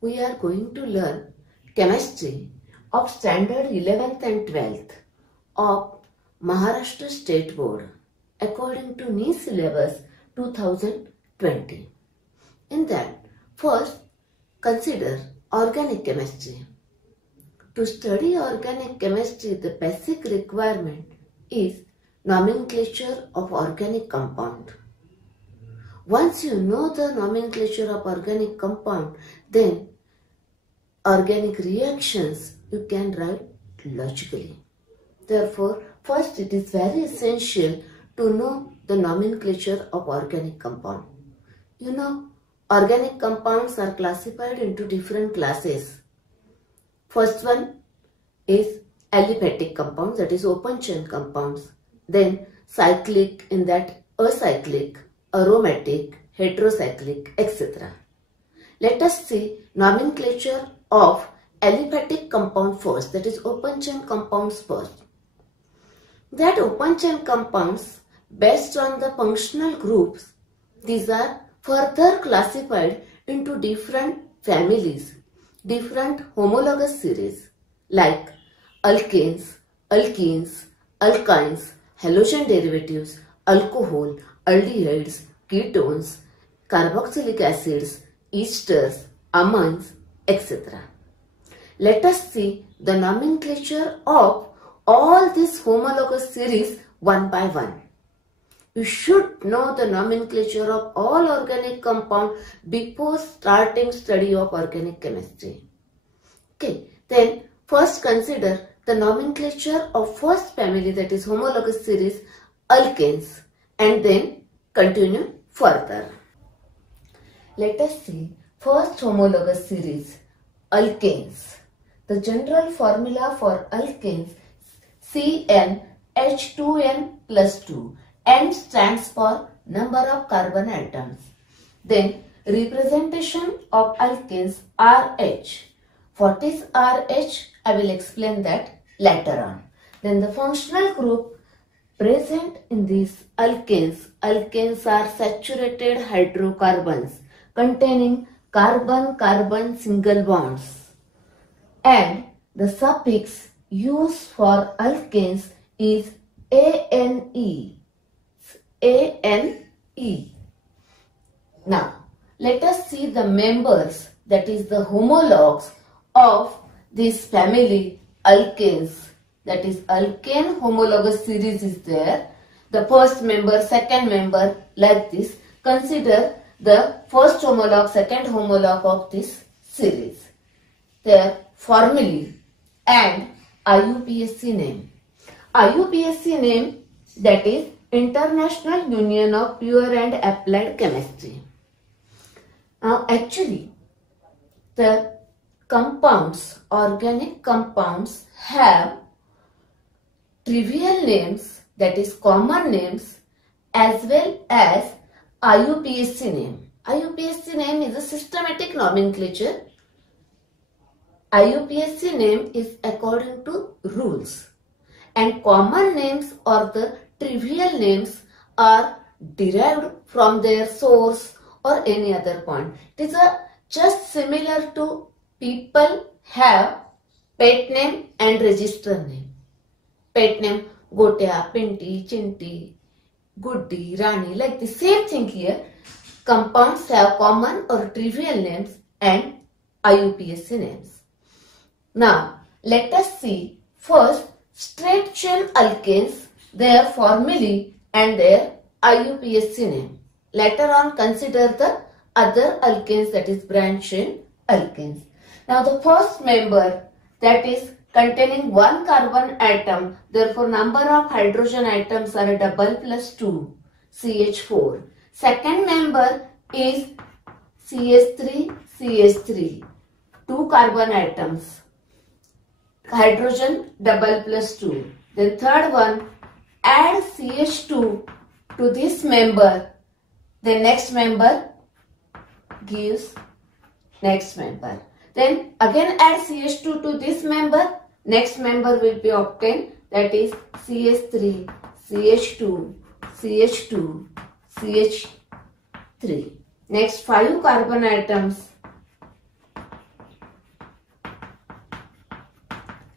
we are going to learn chemistry of standard 11th and 12th of Maharashtra State Board according to NEET syllabus 2020. In that, first consider organic chemistry. To study organic chemistry, the basic requirement is nomenclature of organic compound. Once you know the nomenclature of organic compound, then organic reactions you can write logically. Therefore, first it is very essential to know the nomenclature of organic compound. You know, organic compounds are classified into different classes. First one is aliphatic compounds, that is open chain compounds. Then cyclic, in that acyclic, aromatic, heterocyclic, etc. Let us see nomenclature of aliphatic compound first, that is open chain compounds first. That open chain compounds based on the functional groups, these are further classified into different families, different homologous series like alkanes, alkenes, alkynes, halogen derivatives, alcohol, aldehydes, ketones, carboxylic acids, esters, amines, etc. Let us see the nomenclature of all these homologous series one by one. You should know the nomenclature of all organic compounds before starting study of organic chemistry. Okay, then first consider the nomenclature of first family, that is homologous series alkanes, and then continue further. Let us see first homologous series alkanes. The general formula for alkanes CnH2n plus 2. N stands for number of carbon atoms. Then representation of alkanes RH. What is RH? I will explain that later on. Then the functional group present in these alkanes. Alkanes are saturated hydrocarbons containing carbon-carbon single bonds. And the suffix used for alkanes is ANE. ANE. Now, let us see the members, that is the homologues of this family alkanes. That is alkane homologous series is there. The first member, second member, like this. Consider the first homologue, second homologue of this series. Their formulae and IUPAC name. IUPAC name, that is International Union of Pure and Applied Chemistry. Now actually the compounds, organic compounds have trivial names, that is common names, as well as IUPAC name. IUPAC name is a systematic nomenclature. IUPAC name is according to rules, and common names or the trivial names are derived from their source or any other point. It is just similar to people have pet name and register name. Pet name Gotya, Pinti, Chinti, Guddi, Rani, like the same thing here. Compounds have common or trivial names and IUPAC names. Now let us see first straight chain alkanes, their formulae and their IUPAC name. Later on consider the other alkanes, that is branch chain alkanes. Now the first member, that is containing one carbon atom, therefore number of hydrogen atoms are double plus 2, CH4. Second member is CH3, CH3, 2 carbon atoms, hydrogen double plus 2. Then third one, add CH2 to this member, the next member gives next member. Then again add CH2 to this member, next member will be obtained, that is CH3, CH2, CH2, CH3. Next 5 carbon atoms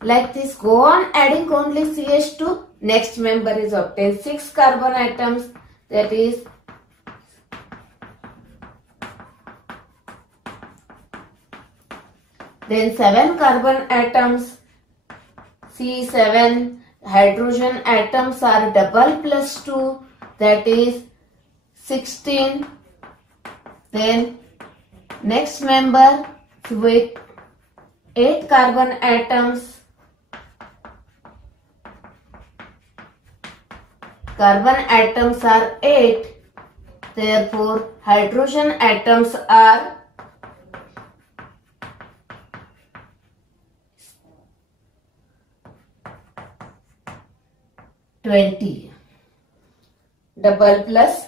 Like this, go on adding only CH2. Next member is obtained 6 carbon atoms, that is then 7 carbon atoms, C7 hydrogen atoms are double plus 2, that is 16. Then next member with 8 carbon atoms, carbon atoms are 8, therefore hydrogen atoms are 20. Double plus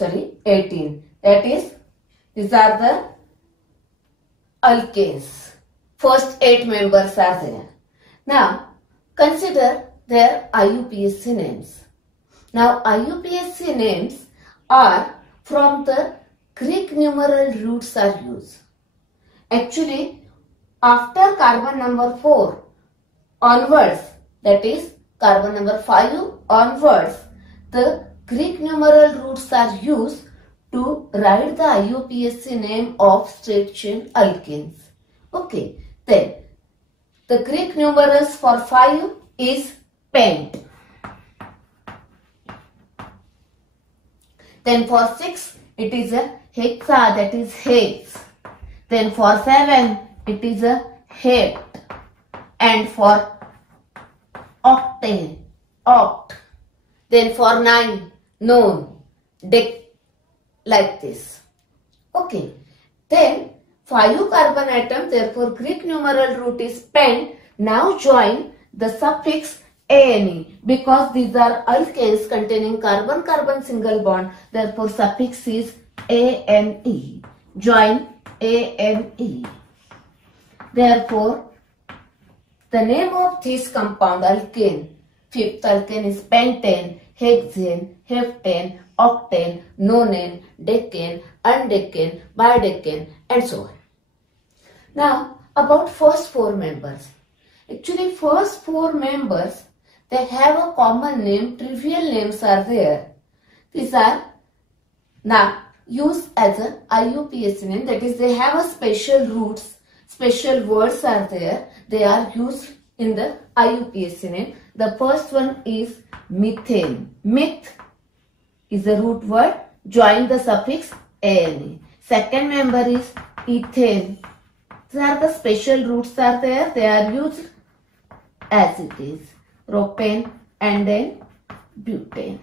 18. That is, these are the alkanes. First 8 members are there. Now consider their IUPAC names. Now IUPAC names are from the Greek numeral roots are used. Actually, after carbon number 4 onwards, that is carbon number 5 onwards, the Greek numeral roots are used to write the IUPAC name of straight chain alkanes. Okay, then the Greek numerals for 5 is pent. Then for 6 it is a hexa, that is hex. Then for 7 it is a hept. And for octane, oct. Then for 9, non, dec, like this. Okay. Then 5 carbon atom, therefore Greek numeral root is pent. Now join the suffix ane, because these are alkanes containing carbon-carbon single bond, therefore suffix is ane. Join ane. Therefore the name of this compound alkane, fifth alkane, is pentane, hexane, heftane, octane, nonane, decane, undecane, bidecane, and so on. Now about first 4 members. Actually first 4 members, they have a common name, trivial names are there. These are now used as a IUPAC name, that is they have a special roots, special words are there, they are used in the IUPAC name. The first one is methane. Meth is a root word, join the suffix ane. Second member is ethane. These are the special roots are there, they are used as it is, propane and then butane.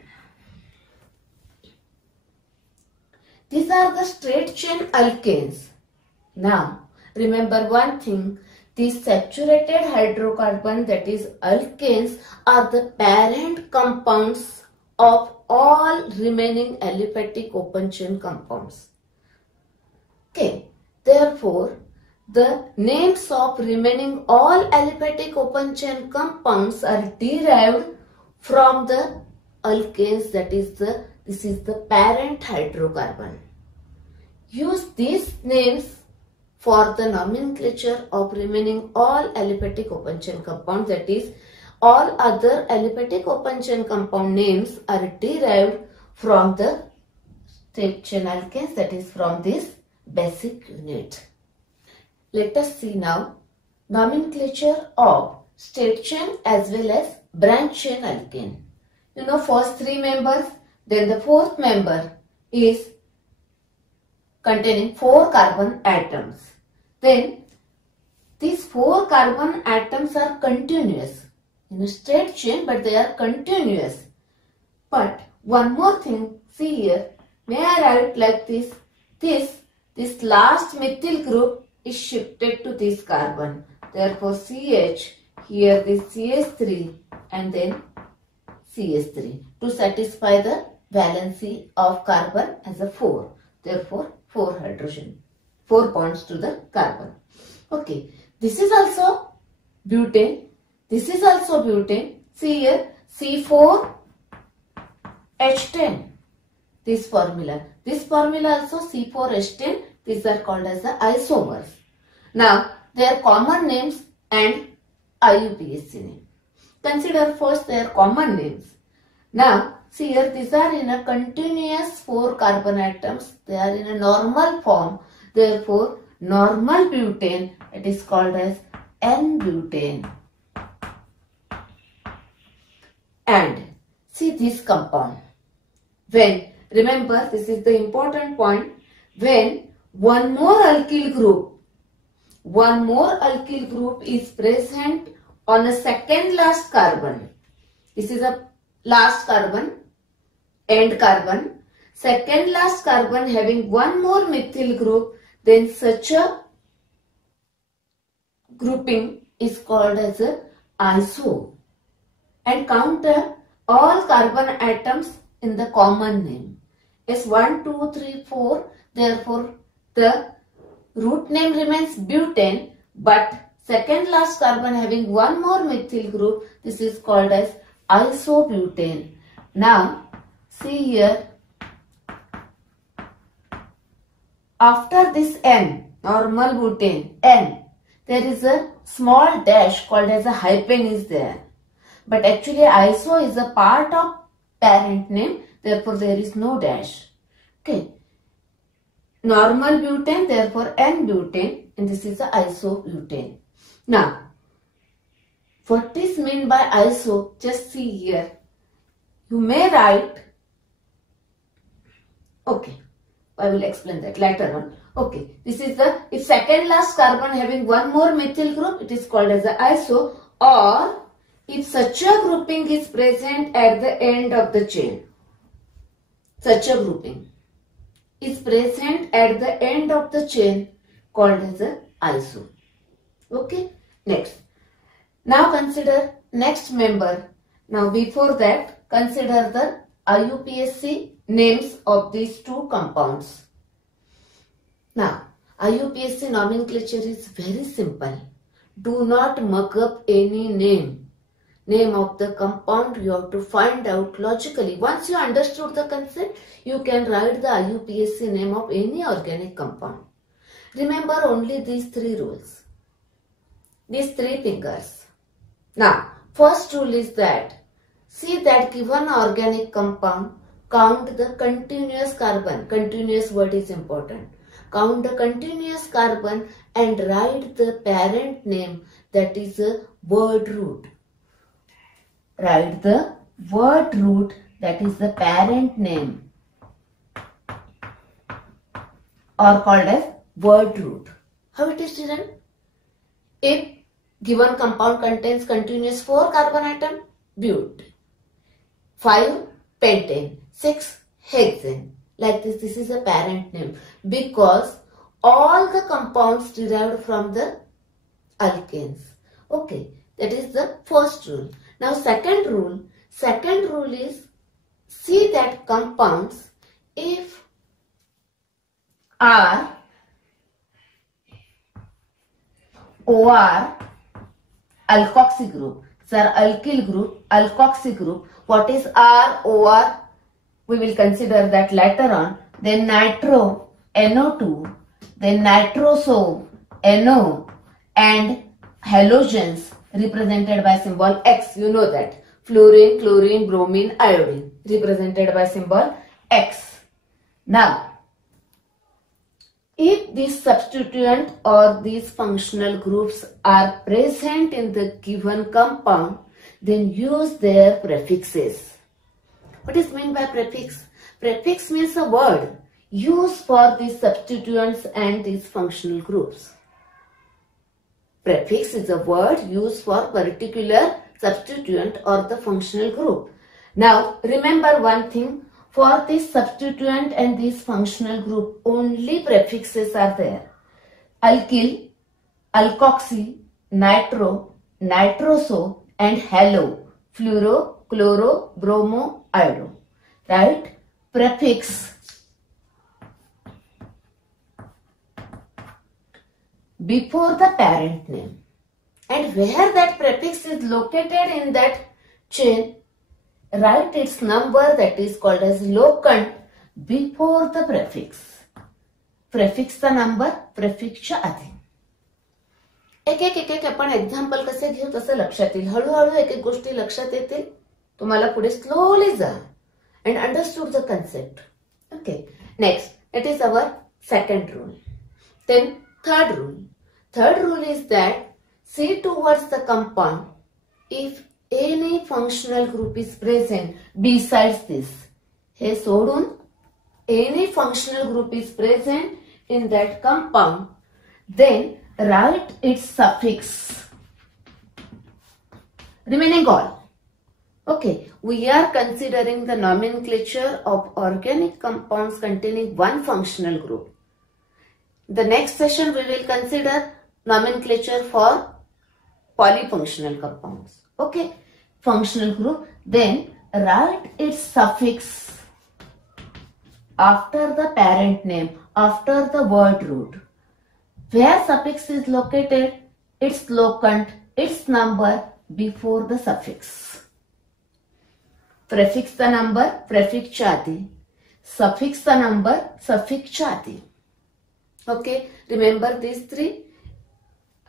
These are the straight chain alkanes. Now remember one thing, these saturated hydrocarbon, that is alkanes, are the parent compounds of all remaining aliphatic open chain compounds. Okay, therefore the names of remaining all aliphatic open chain compounds are derived from the alkanes, that is this is the parent hydrocarbon. Use these names for the nomenclature of remaining all aliphatic open chain compounds, that is all other aliphatic open chain compound names are derived from the straight chain alkanes, that is from this basic unit. Let us see now nomenclature of straight chain as well as branch chain alkane. You know first 3 members, then the 4th member is containing 4 carbon atoms. Then these 4 carbon atoms are continuous in a straight chain, but they are continuous. But one more thing, see here, may I write like this, this last methyl group is shifted to this carbon, therefore CH, here this CH3 and then CH3 to satisfy the valency of carbon as a 4, therefore 4 hydrogen, 4 bonds to the carbon. Okay, this is also butane, this is also butane, see here C4H10, this formula also C4H10, these are called as the isomers. Now their common names and IUPAC name. Consider first their common names. Now, see here, these are in a continuous 4 carbon atoms. They are in a normal form. Therefore, normal butane, it is called as n-butane. And see this compound. When, remember, this is the important point, when one more alkyl group is present on a second last carbon. This is a last carbon, end carbon. Second last carbon having one more methyl group, then such a grouping is called as a iso. And count all carbon atoms in the common name. It's 1, 2, 3, 4. Therefore, the root name remains butane, but second last carbon having one more methyl group, this is called as isobutane. Now, see here, after this N, normal butane, N, there is a small dash called as a hyphen is there. But actually iso is a part of parent name, therefore there is no dash. Okay. Normal butane, therefore n-butane, and this is the isobutane. Now, what is meant by iso? Just see here. You may write, okay, I will explain that later on. Okay, this is the, if second last carbon having one more methyl group, it is called as the iso, or if such a grouping is present at the end of the chain. Such a grouping is present at the end of the chain called as a iso. Okay, next. Now consider next member. Now before that, consider the IUPAC names of these two compounds. Now, IUPAC nomenclature is very simple. Do not muck up any name of the compound. You have to find out logically. Once you understood the concept, you can write the IUPAC name of any organic compound. Remember only these 3 rules. These 3 fingers. Now, first rule is that, see that given organic compound, count the continuous carbon. Continuous word is important. Count the continuous carbon and write the parent name, that is a word root. Write the word root, that is the parent name, or called as word root. How it is written? If given compound contains continuous 4 carbon atom, but 5 pentane, 6 hexane. Like this is a parent name, because all the compounds derived from the alkanes. Okay, that is the first rule. Now second rule is, see that compounds if R, OR, alkoxy group, sir, alkyl group, alkoxy group, what is R, OR? We will consider that later on. Then nitro, NO2, then nitroso, NO, and halogens represented by symbol X. You know that. Fluorine, chlorine, bromine, iodine represented by symbol X. Now, if this substituent or these functional groups are present in the given compound, then use their prefixes. What is meant by prefix? Prefix means a word used for these substituents and these functional groups. Prefix is a word used for particular substituent or the functional group. Now remember one thing, for this substituent and this functional group only prefixes are there. Alkyl, alkoxy, nitro, nitroso and halo, fluoro, chloro, bromo, iodo. Right? Prefix before the parent name, and where that prefix is located in that chain, write its number, that is called as locant, before the prefix. Prefix the number, prefix च्या आधी. एक एक आपण example कसे घेऊ तसं लक्षात येईल. हळूहळू एक एक गोष्टी लक्षात येतील. तुम्हाला पुढे स्लोली जा and understood the concept. Okay. Next, it is our second rule. Then third rule. Third rule is that see towards the compound if any functional group is present besides this. He सोडून any functional group is present in that compound, then write its suffix. Remaining all. Okay, we are considering the nomenclature of organic compounds containing one functional group. The next session we will consider nomenclature for polyfunctional compounds. Okay, functional group. Then write its suffix after the parent name, after the word root. Where suffix is located, its locant, its number before the suffix. Prefix चा number prefix च्या आधी, suffix चा number suffix च्या आधी. Okay, remember these three.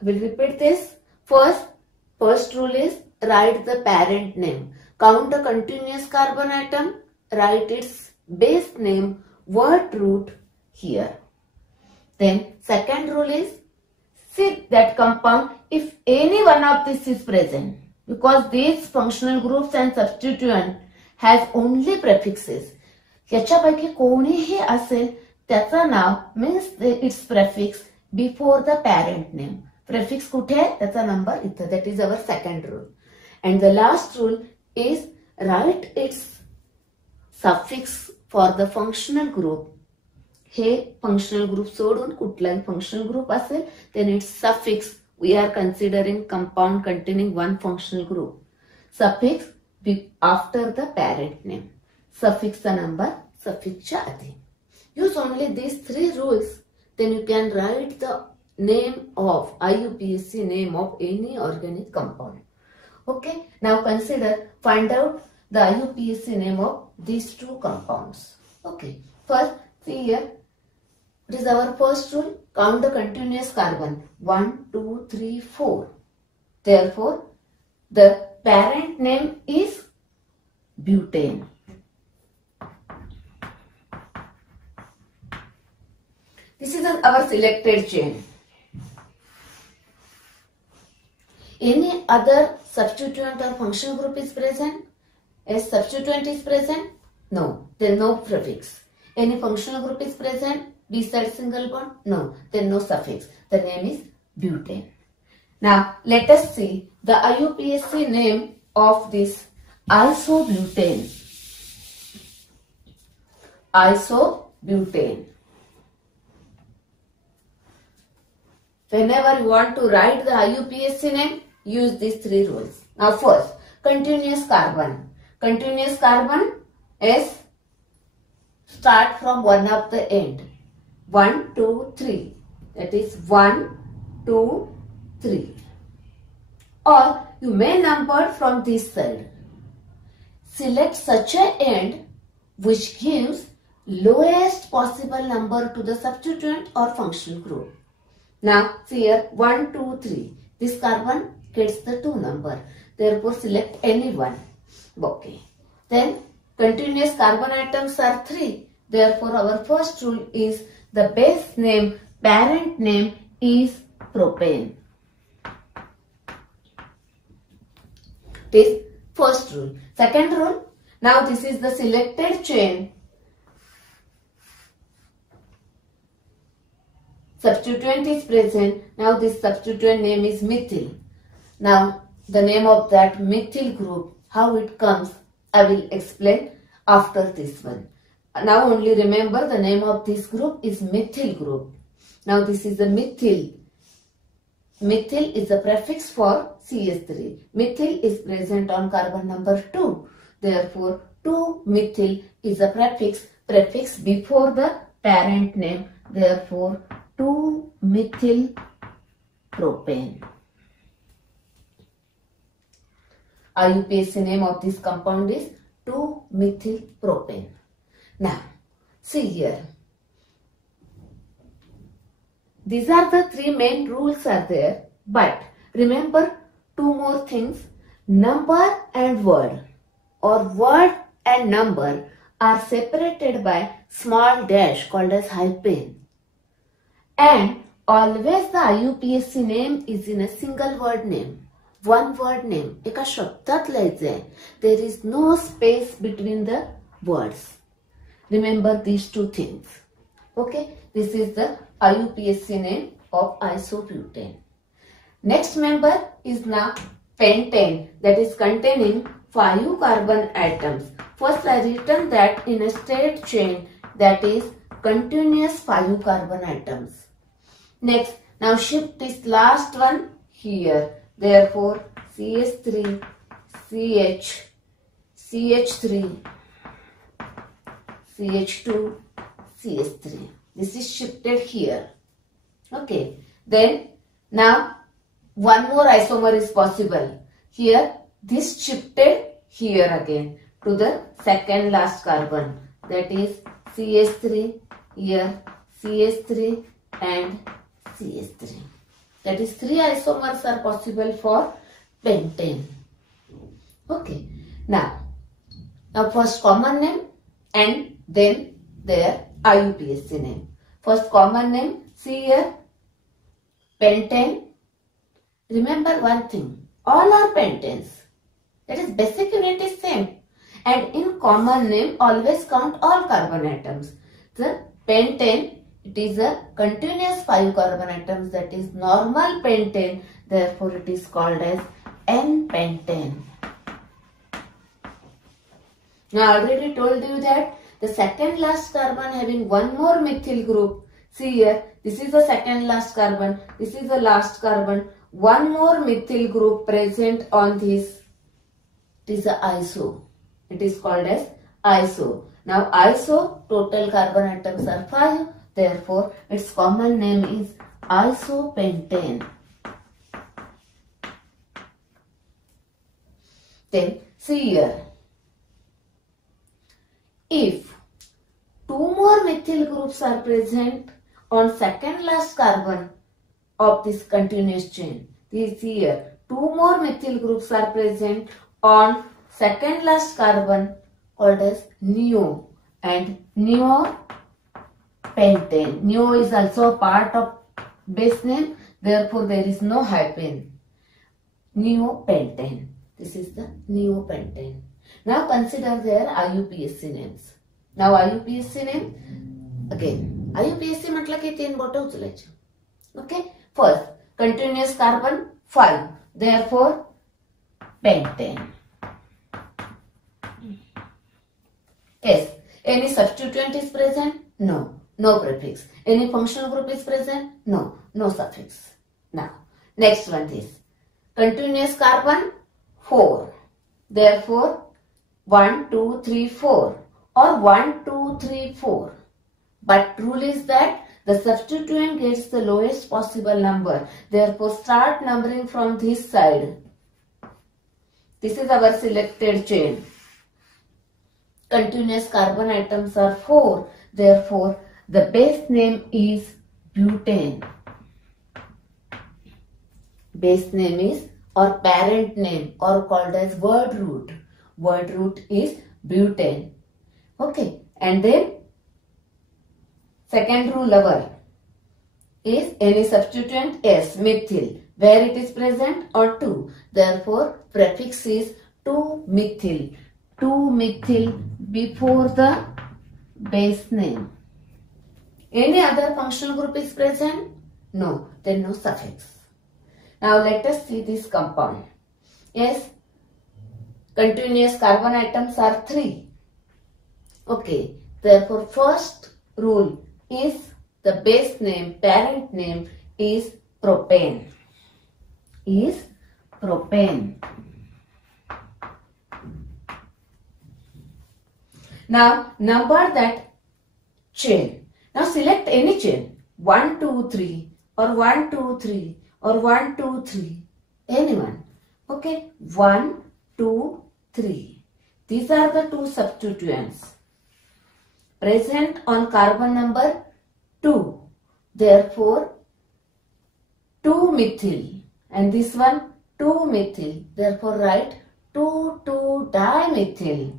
We'll repeat this. First rule is write the parent name. Count a continuous carbon atom. Write its base name, word root here. Then second rule is see that compound if any one of this is present, because these functional groups and substituent has only prefixes. याच्यापैकी कोणीही असेल त्याचं नाव means its prefix before the parent name. Prefix कुठे आहे त्याचा number इथं. That is our second rule. And the last rule is write its suffix for the functional group. Hey functional group सोडून कुठलाही functional group असेल then its suffix we are considering compound containing one functional group. Suffix after the parent name. Suffix चा number suffix च्या आधी. Use only these three rules, then you can write the name of IUPAC name of any organic compound. Okay, now find out the IUPAC name of these two compounds. Okay, first see here, it is our first rule, count the continuous carbon 1, 2, 3, 4. Therefore, the parent name is butane. This is our selected chain. Any other substituent or functional group is present? As substituent is present? No, then no prefix. Any functional group is present besides single bond? No, then no suffix. The name is butane. Now let us see the IUPAC name of this isobutane. Isobutane. Whenever you want to write the IUPAC name, use these three rules. Now first, continuous carbon. Continuous carbon is start from one of the end. 1, 2, 3. That is 1, 2, 3. Or you may number from this side. Select such an end which gives lowest possible number to the substituent or functional group. Now see here 1, 2, 3. This carbon gets the 2 number. Therefore select any one. Okay. Then continuous carbon atoms are 3. Therefore our first rule is the base name, parent name is propane. This first rule. Second rule, now this is the selected chain. Substituent is present. Now this substituent name is methyl. Now the name of that methyl group, how it comes, I will explain after this one. Now only remember the name of this group is methyl group. Now this is the methyl. Methyl is a prefix for CH3. Methyl is present on carbon number 2. Therefore 2-methyl is a prefix before the parent name. Therefore 2-methyl propane. IUPAC name of this compound is 2-methyl propane. Now see here. These are the three main rules are there. But remember two more things. Number and word or word and number are separated by small dash called as hyphen. And always the IUPAC name is in a single word name. One word name. एका शब्दात लिहायचे आहे. There is no space between the words. Remember these two things. Okay. This is the IUPAC name of isobutane. Next member is now pentane, that is containing 5 carbon atoms. First I written that in a straight chain, that is continuous 5 carbon atoms. Next, now shift this last one here. Therefore, CH3, CH, CH3, CH2, CH3. This is shifted here. Okay. Then, now one more isomer is possible. Here, this shifted here again to the second last carbon. That is CH3, here CH3 and CH3. That is 3 isomers are possible for pentane. Okay. Now first common name and then their IUPAC name. First common name, see here, pentane. Remember one thing, all are pentanes. That is basic unit is same. And in common name, always count all carbon atoms. The pentane, it is a continuous 5 carbon atoms, that is normal pentane. Therefore, it is called as n-pentane. Now, I already told you that the second last carbon having one more methyl group. See here, this is the second last carbon. This is the last carbon. One more methyl group present on this. It is the iso. It is called as iso. Now iso, total carbon atoms are 5. Therefore, its common name is isobutane. Then see here. If 2 more methyl groups are present on second last carbon of this continuous chain. This here, 2 more methyl groups are present on second last carbon called as neo and neopentane. Neo is also a part of base name, therefore there is no hyphen. Neopentane. This is the neopentane. Now consider their IUPAC names. Now IUPAC name again. IUPAC म्हटलं की 3 बोटं उचलायची. Okay. First, continuous carbon 5. Therefore, pentane. Yes. Any substituent is present? No. No prefix. Any functional group is present? No. No suffix. Now, next one is continuous carbon 4. Therefore, 1, 2, 3, 4 or 1, 2, 3, 4. But rule is that the substituent gets the lowest possible number. Therefore, start numbering from this side. This is our selected chain. Continuous carbon atoms are 4. Therefore, the base name is butane. Base name is or parent name or called as word root. Word root is butane. Okay. And then second rule our is any substituent S, methyl, where it is present or 2. Therefore, prefix is 2-methyl. 2-methyl before the base name. Any other functional group is present? No, then no suffix. Now let us see this compound. Yes, continuous carbon atoms are 3. Okay, therefore first rule is the base name, parent name is propane. Is propane. Now number that chain. Now select any chain. 1, 2, 3 or 1, 2, 3 or 1, 2, 3. Anyone. Okay. 1, 2, 3. These are the 2 substituents present on carbon number 2. Therefore, 2-methyl. and this one 2-methyl. Therefore write 2,2-dimethyl.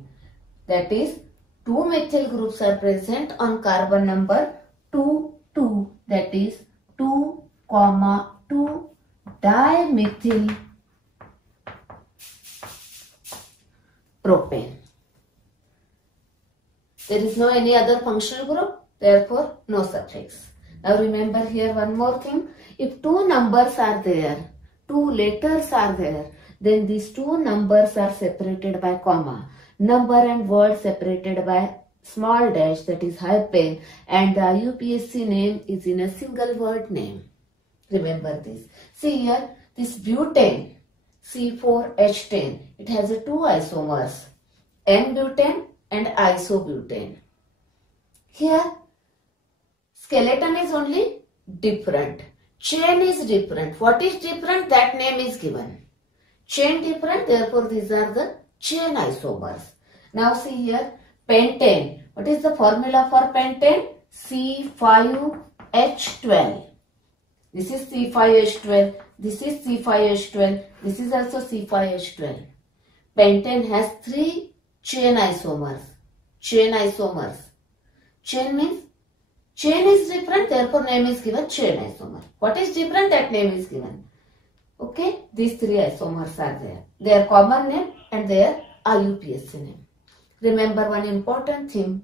That is 2 methyl groups are present on carbon number 2,2. That is 2,2-dimethyl propane. There is no any other functional group, therefore no suffix. Now remember here one more thing. If two numbers are there, two letters are there, then these two numbers are separated by comma. Number and word separated by small dash, that is hyphen, and the IUPAC name is in a single word name. Remember this. See here, this butane, C4H10, it has a two isomers, n-butane and isobutane. Here, skeleton is only different. Chain is different. What is different? That name is given. Chain different, therefore these are the chain isomers. Now see here, pentane. What is the formula for pentane? C5H12. This is C5H12. This is C5H12. This is also C5H12. Pentane has three chain isomers. Chain isomers. Chain means chain is different, therefore name is given chain isomer. What is different? That name is given. Okay, these three isomers are there. Their common name and their IUPAC name. Remember one important thing.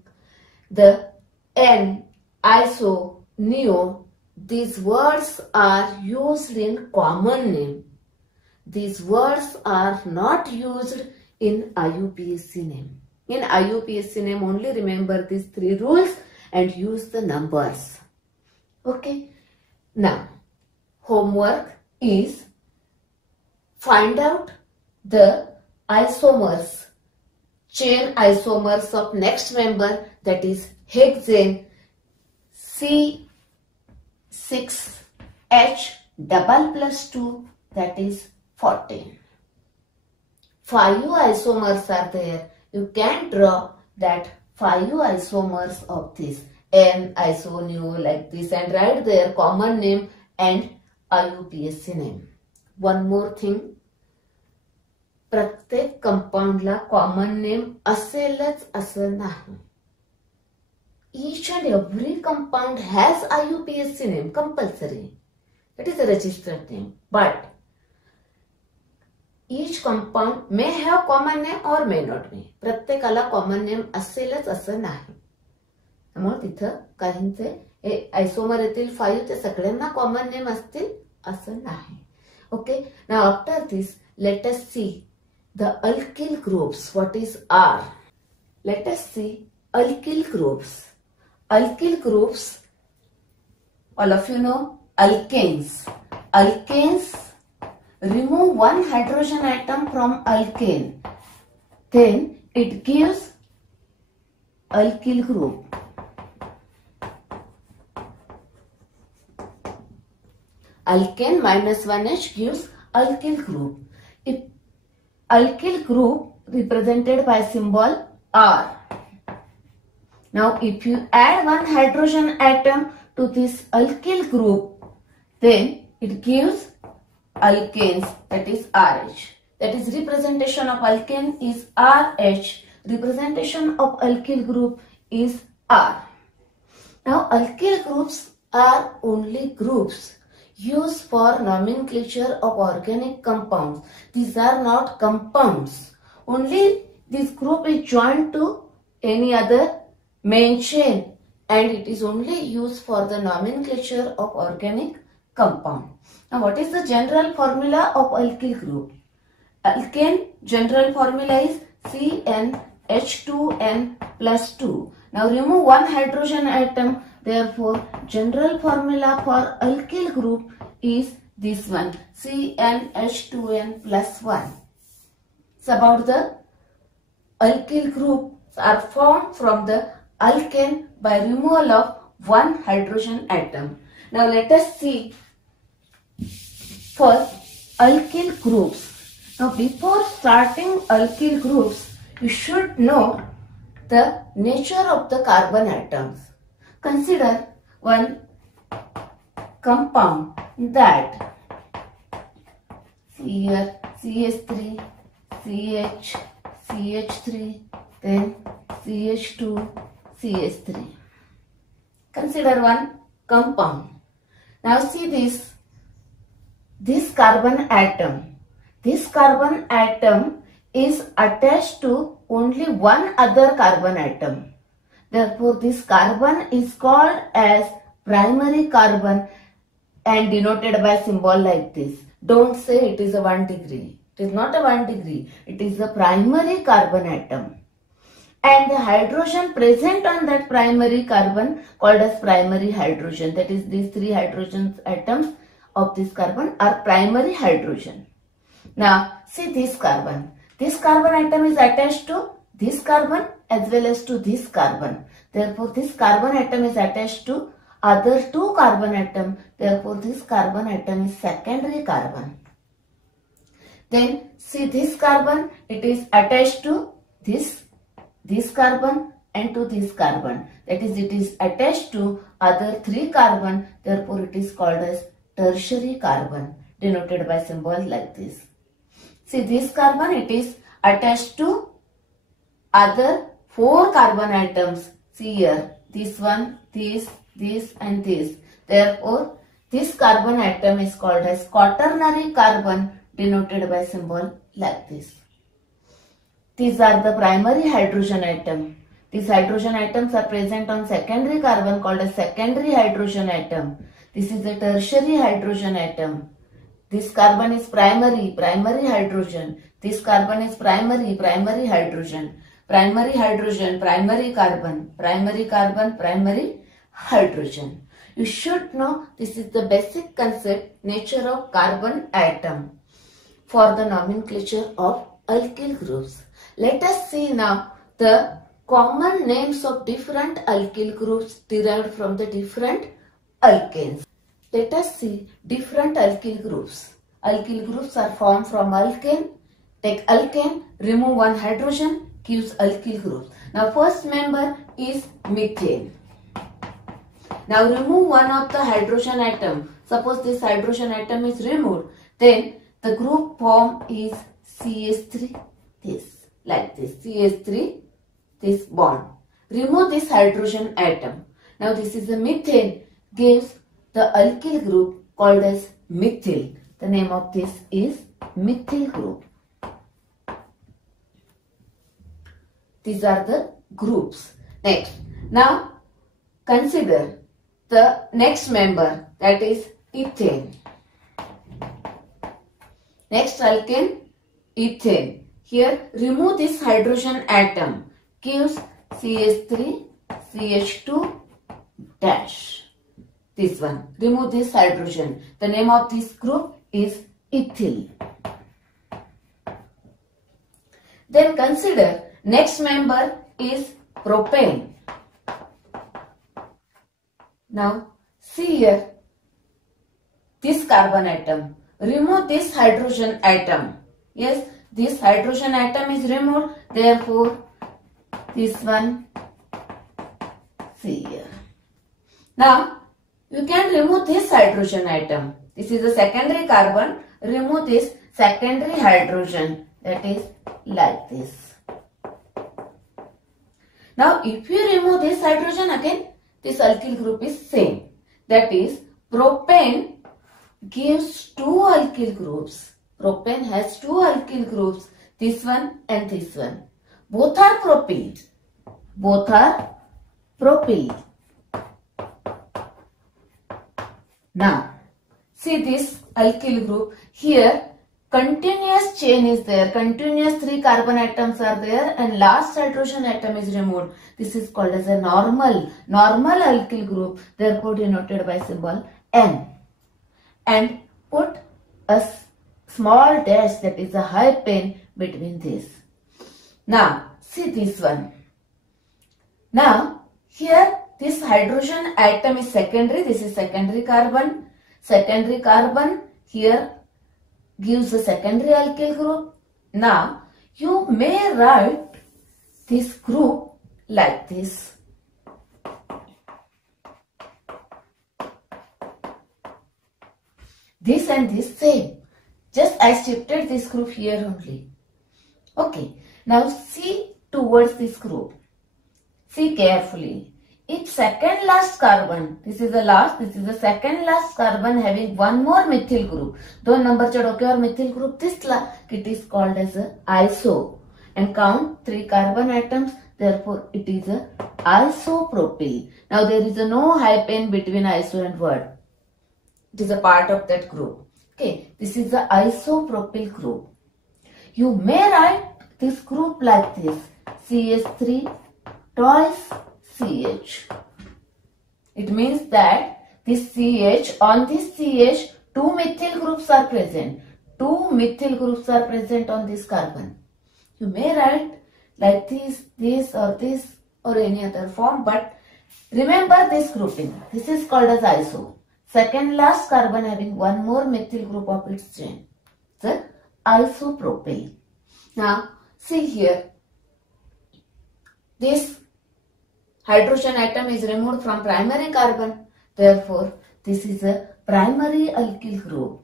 The N, iso, neo, these words are used in common name. These words are not used in IUPAC name. In IUPAC name only remember these three rules and use the numbers. Okay. Now, homework is find out the isomers, chain isomers of next member, that is hexane C6H++2, that is 14. 5 isomers are there. You can draw that 5 isomers of this N, iso, neo, like this, and write their common name and IUPAC name. One more thing. प्रत्येक कंपाउंडला common name असेलच असं नाही. Each and every compound has IUPAC name compulsory. That is a registered name. But each compound may have common name or may not be. प्रत्येकाला common name असेलच असं नाही. त्यामुळे तिथं काहींचे आयसोमर येतील 5 ते सगळ्यांना कॉमन नेम असतील असं नाही. Okay. Now after this, let us see the alkyl groups. What is R? Let us see alkyl groups. Alkyl groups, all of you know alkanes. Alkanes remove one hydrogen atom from alkane. Then it gives alkyl group. Alkane minus 1H gives alkyl group. If alkyl group represented by symbol R. Now if you add one hydrogen atom to this alkyl group, then it gives alkanes, that is RH. That is representation of alkane is RH. Representation of alkyl group is R. Now alkyl groups are only groups used for nomenclature of organic compounds. These are not compounds. Only this group is joined to any other main chain, and it is only used for the nomenclature of organic compound. Now what is the general formula of alkyl group? Alkane general formula is CnH2n+2. Now remove one hydrogen atom. Therefore, general formula for alkyl group is this one, CnH2n+1. It's about the alkyl groups are formed from the alkane by removal of one hydrogen atom. Now let us see first alkyl groups. Now before starting alkyl groups, you should know the nature of the carbon atoms. Consider one compound that here CH3, CH, CH3, then CH2, CH3. Consider one compound. Now see this carbon atom. This carbon atom is attached to only one other carbon atom. Therefore, this carbon is called as primary carbon and denoted by symbol like this. Don't say it is a 1 degree. It is not a 1 degree. It is a primary carbon atom. And the hydrogen present on that primary carbon called as primary hydrogen. That is, these 3 hydrogen atoms of this carbon are primary hydrogen. Now, see this carbon. This carbon atom is attached to this carbon as well as to this carbon. Therefore, this carbon atom is attached to other 2 carbon atom. Therefore, this carbon atom is secondary carbon. Then, see this carbon. It is attached to this carbon and to this carbon. That is, it is attached to other 3 carbon. Therefore, it is called as tertiary carbon, denoted by symbol like this. See this carbon, it is attached to other 4 carbon atoms. See here, this one, this and this. Therefore, this carbon atom is called as quaternary carbon, denoted by symbol like this. These are the primary hydrogen atom. These hydrogen atoms are present on secondary carbon called as secondary hydrogen atom. This is a tertiary hydrogen atom. This carbon is primary hydrogen. This carbon is primary hydrogen. Primary hydrogen, primary carbon, primary hydrogen. You should know this is the basic concept, nature of carbon atom for the nomenclature of alkyl groups. Let us see now the common names of different alkyl groups derived from the different alkanes. Let us see different alkyl groups. Alkyl groups are formed from alkane. Take alkane, remove one hydrogen, gives alkyl groups. Now first member is methane. Now remove one of the hydrogen atom. Suppose this hydrogen atom is removed. Then the group form is CH3, this, like this. CH3, this bond. Remove this hydrogen atom. Now this is a methane, gives the alkyl group called as methyl. The name of this is methyl group. These are the groups. Next, now consider the next member, that is ethane. Next alkane, ethane. Here remove this hydrogen atom, gives CH3, CH2 dash. This one. Remove this hydrogen. The name of this group is ethyl. Then consider next member is propane. Now see here this carbon atom. Remove this hydrogen atom. Yes, this hydrogen atom is removed. Therefore, this one, see here. Now, you can remove this hydrogen atom. This is a secondary carbon. Remove this secondary hydrogen. That is like this. Now, if you remove this hydrogen again, this alkyl group is same. That is, propane gives 2 alkyl groups. Propane has 2 alkyl groups. This one and this one. Both are propyl. Both are propyl. Now, see this alkyl group. Here, continuous chain is there. Continuous 3 carbon atoms are there and last hydrogen atom is removed. This is called as a normal alkyl group. Therefore, denoted by symbol N. And put a small dash, that is a hyphen, between this. Now, see this one. Now, here this hydrogen atom is secondary. This is secondary carbon. Secondary carbon here gives a secondary alkyl group. Now, you may write this group like this. This and this same. Just I shifted this group here only. Okay. Now see towards this group. See carefully. If second last carbon, this is the last, this is the second last carbon having one more methyl group. दोन नंबरच्या डोक्यावर methyl group दिसला, it is called as a iso. And count 3 carbon atoms. Therefore, it is a isopropyl. Now there is a no hyphen between iso and word. It is a part of that group. Okay, this is the isopropyl group. You may write this group like this: CH3 twice CH. It means that this CH, on this CH, 2 methyl groups are present. 2 methyl groups are present on this carbon. You may write like this or any other form, but remember this grouping. This is called as iso. Second last carbon having one more methyl group of its chain. The isopropyl. Now see here. This hydrogen atom is removed from primary carbon. Therefore, this is a primary alkyl group.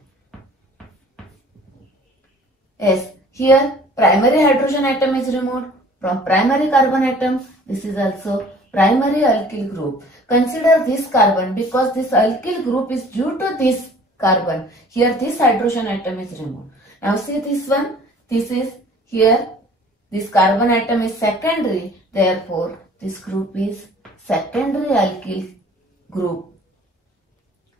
Yes, here primary hydrogen atom is removed from primary carbon atom. This is also primary alkyl group. Consider this carbon because this alkyl group is due to this carbon. Here this hydrogen atom is removed. Now see this one. This is here. This carbon atom is secondary. Therefore, this group is secondary alkyl group.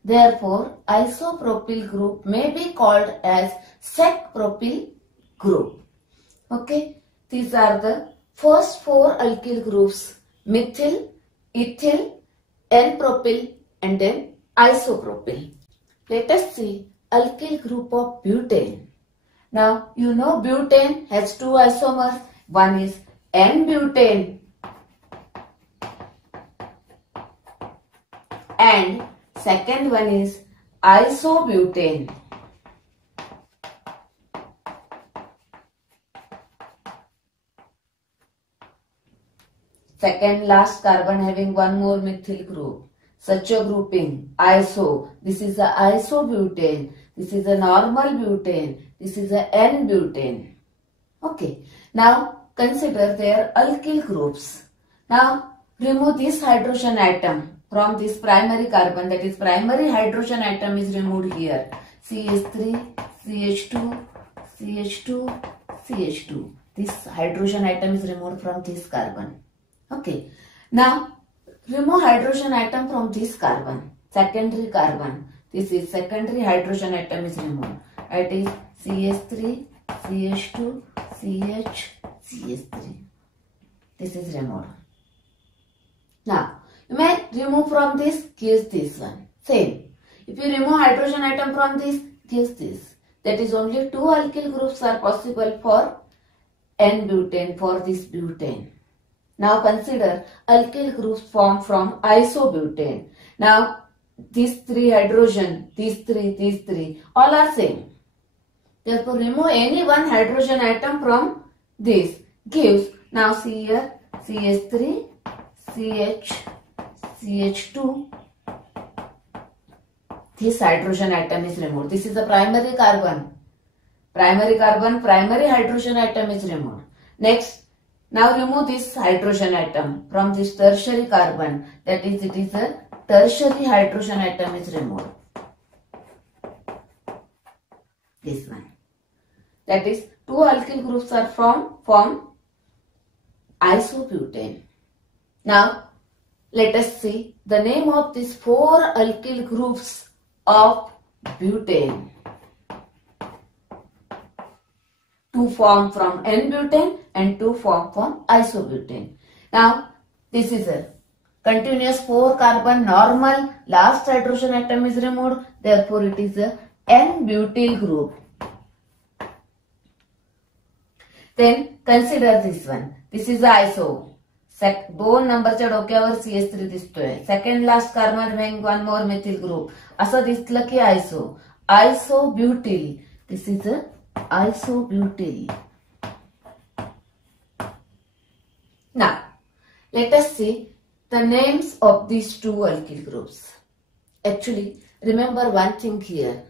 Therefore, isopropyl group may be called as sec-propyl group. Okay, these are the first 4 alkyl groups: methyl, ethyl, n-propyl and then isopropyl. Let us see alkyl group of butane. Now, you know butane has 2 isomers. One is n-butane and second one is isobutane. Second last carbon having one more methyl group. Such a grouping, iso. This is a isobutane. This is a normal butane. This is a n-butane. Okay. Now consider their alkyl groups. Now remove this hydrogen atom from this primary carbon. That is primary hydrogen atom is removed here. CH3, CH2, CH2, CH2. This hydrogen atom is removed from this carbon. Okay. Now remove hydrogen atom from this carbon. Secondary carbon. This is secondary hydrogen atom is removed. That is CH3, CH2, CH, CH3. This is removed. Now you may remove from this, gives this one. Same. If you remove hydrogen atom from this, gives this. That is only 2 alkyl groups are possible for n-butane, for this butane. Now consider alkyl groups formed from isobutane. Now these 3 hydrogen, these three, all are same. Therefore remove any one hydrogen atom from this, gives, now see here, CH3, CH, CH2. This hydrogen atom is removed. This is the primary carbon. Primary carbon, primary hydrogen atom is removed. Next, now remove this hydrogen atom from this tertiary carbon. That is, it is a tertiary hydrogen atom is removed. This one. That is, 2 alkyl groups are from isobutane. Now, let us see the name of these 4 alkyl groups of butane. 2 form from n-butane and 2 form from isobutane. Now, this is a continuous 4 carbon normal, last hydrogen atom is removed. Therefore, it is a n-butyl group. Then consider this one. This is iso. 2 नंबरच्या डोक्यावर CH3 दिसतोय. Second last carbon having one more methyl group. असं दिसलं की iso. Isobutyl. This is a isobutyl. Now, let us see the names of these 2 alkyl groups. Actually, remember one thing here.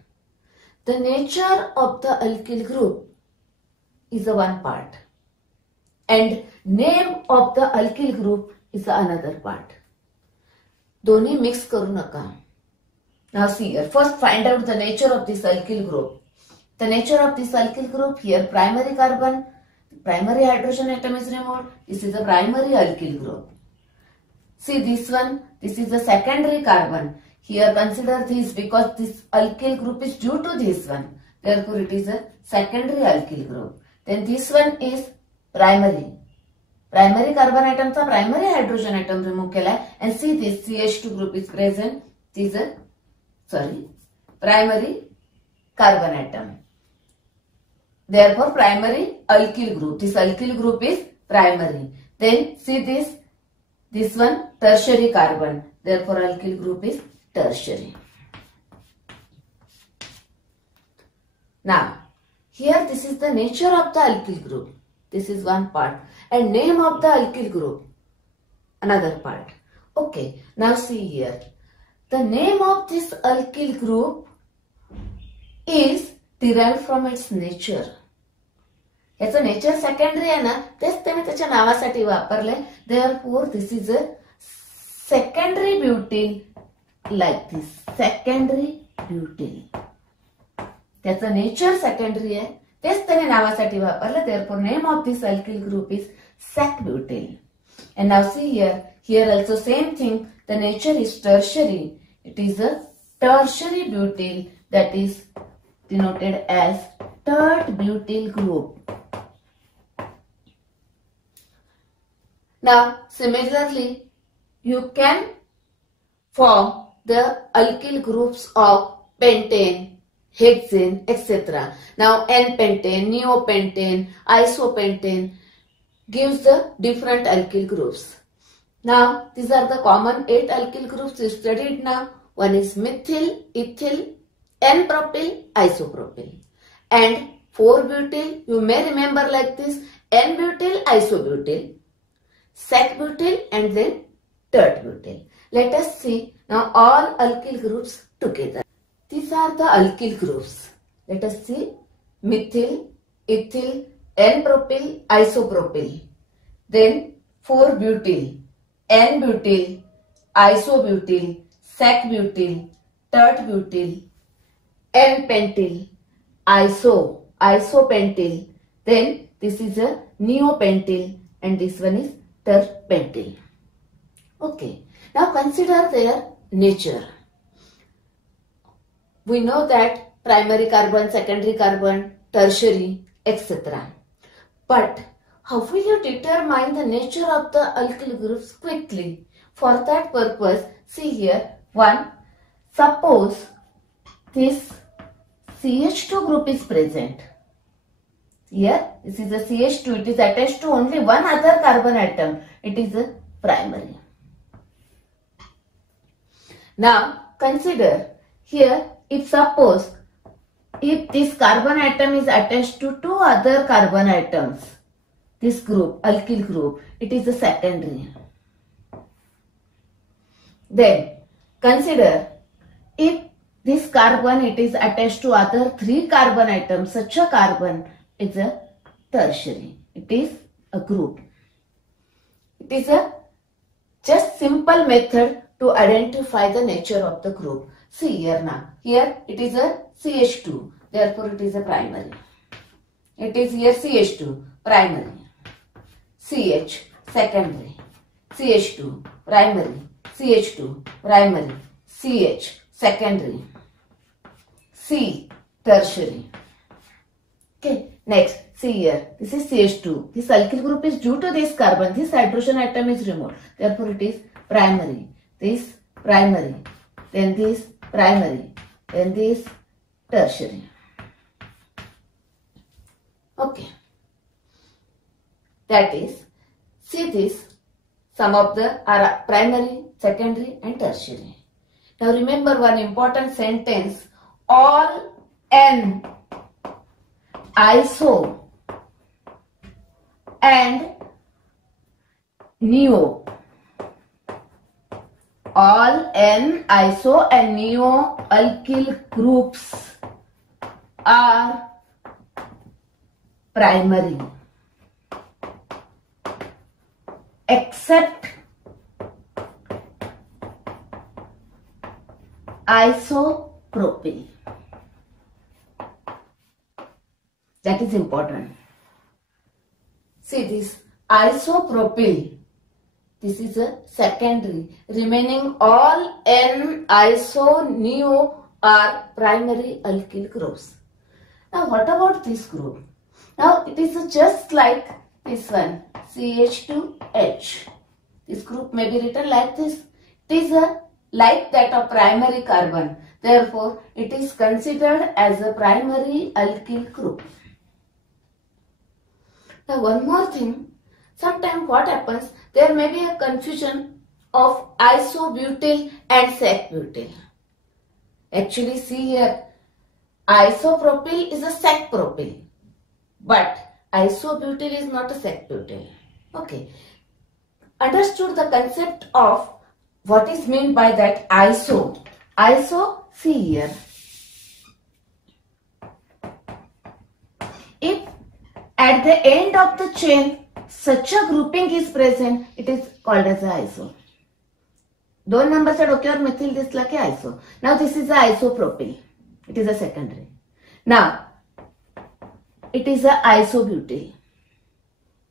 the nature of the alkyl group is a one part and name of the alkyl group is another part. दोन्ही mix करू नका. Now see here, first find out the nature of this alkyl group. The nature of this alkyl group, here primary carbon, primary hydrogen atom is removed. This is a primary alkyl group. See this one, this is a secondary carbon. Here consider this because this alkyl group is due to this one. Therefore it is a secondary alkyl group. Then this one is primary. Primary carbon atom चा primary hydrogen atom remove केला and see this CH2 group is present. This is primary carbon atom. Therefore primary alkyl group. This alkyl group is primary. Then see this one tertiary carbon. Therefore alkyl group is tertiary. Now here this is the nature of the alkyl group. This is one part and name of the alkyl group another part. Okay, now see here. The name of this alkyl group is derived from its nature. याचं nature secondary आहे ना, तेच त्याने त्याच्या नावासाठी वापरले. Therefore this is a secondary butyl like this. Secondary butyl. त्याचं nature secondary आहे, तेच त्याने नावासाठी वापरले. Therefore name of this alkyl group is sec-butyl. And now see here, here also same thing. The nature is tertiary. It is a tertiary butyl that is denoted as tert-butyl group. Now similarly you can form the alkyl groups of pentane, hexane, etc. Now n-pentane, neopentane, isopentane gives the different alkyl groups. Now these are the common 8 alkyl groups we studied now. One is methyl, ethyl, n-propyl, isopropyl. And 4-butyl, you may remember like this: n-butyl, isobutyl, sec-butyl and then tert-butyl. Let us see now all alkyl groups together. These are the alkyl groups. Let us see: methyl, ethyl, n-propyl, isopropyl. Then 4-butyl, n-butyl, isobutyl, sec-butyl, tert-butyl, n-pentyl, isopentyl. Then this is a neopentyl and this one is tert-pentyl. Okay, now consider their nature. We know that primary carbon, secondary carbon, tertiary, etc. But how will you determine the nature of the alkyl groups quickly? For that purpose, see here, one, suppose this CH2 group is present. Here, this is a CH2, it is attached to only one other carbon atom. It is a primary. Now, consider here, if this carbon atom is attached to two other carbon atoms, this group, alkyl group, it is a secondary. Then consider if this carbon it is attached to other 3 carbon atoms, such a carbon is a tertiary. It is a group. It is a just simple method to identify the nature of the group. See here now. Here it is a CH2. Therefore it is a primary. It is here CH2 primary. CH secondary. CH2 primary. CH2 primary. CH secondary. C tertiary. Okay. Next, see here. This is CH2. This alkyl group is due to this carbon. This hydrogen atom is removed. Therefore it is primary. This primary. Then this primary. Then this tertiary. Okay. That is, see this, some of the are primary, secondary and tertiary. Now remember one important sentence: all n iso and neo, all n iso and neo alkyl groups are primary except isopropyl. That is important. See this isopropyl. This is a secondary. Remaining all N-iso-neo are primary alkyl groups. Now what about this group? Now it is just like this one, CH2H. This group may be written like this. It is like that of primary carbon. Therefore, it is considered as a primary alkyl group. Now one more thing. Sometimes what happens, there may be a confusion of isobutyl and sec-butyl. Actually, see here, isopropyl is a sec-propyl, but isobutyl is not a sec-butyl. Okay. Understood the concept of what is meant by that iso. Iso, see here. If at the end of the chain such a grouping is present, it is called as a iso. दोन number से डोक्यावर मिथिल दिसला की iso. Now this is a isopropyl. It is a secondary. Now it is a isobutyl.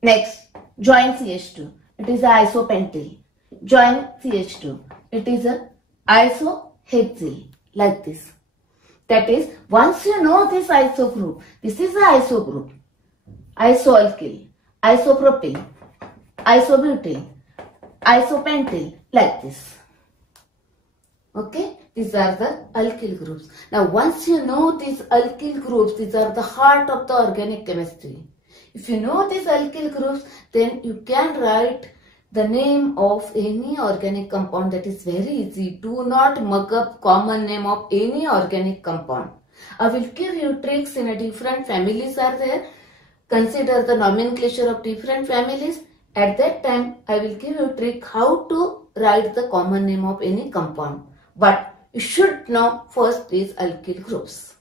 Next, join CH2. It is a isopentyl. Join CH2. It is a isohexyl, like this. That is, once you know this iso group, this is the iso group. Isoalkyl, isopropyl, isobutyl, isopentyl, like this. Okay, these are the alkyl groups. Now once you know these alkyl groups, these are the heart of the organic chemistry. If you know these alkyl groups, then you can write the name of any organic compound. That is very easy. Do not mug up common name of any organic compound. I will give you tricks in a different families are there. Consider the nomenclature of different families. At that time, I will give you a trick how to write the common name of any compound. But you should know first these alkyl groups.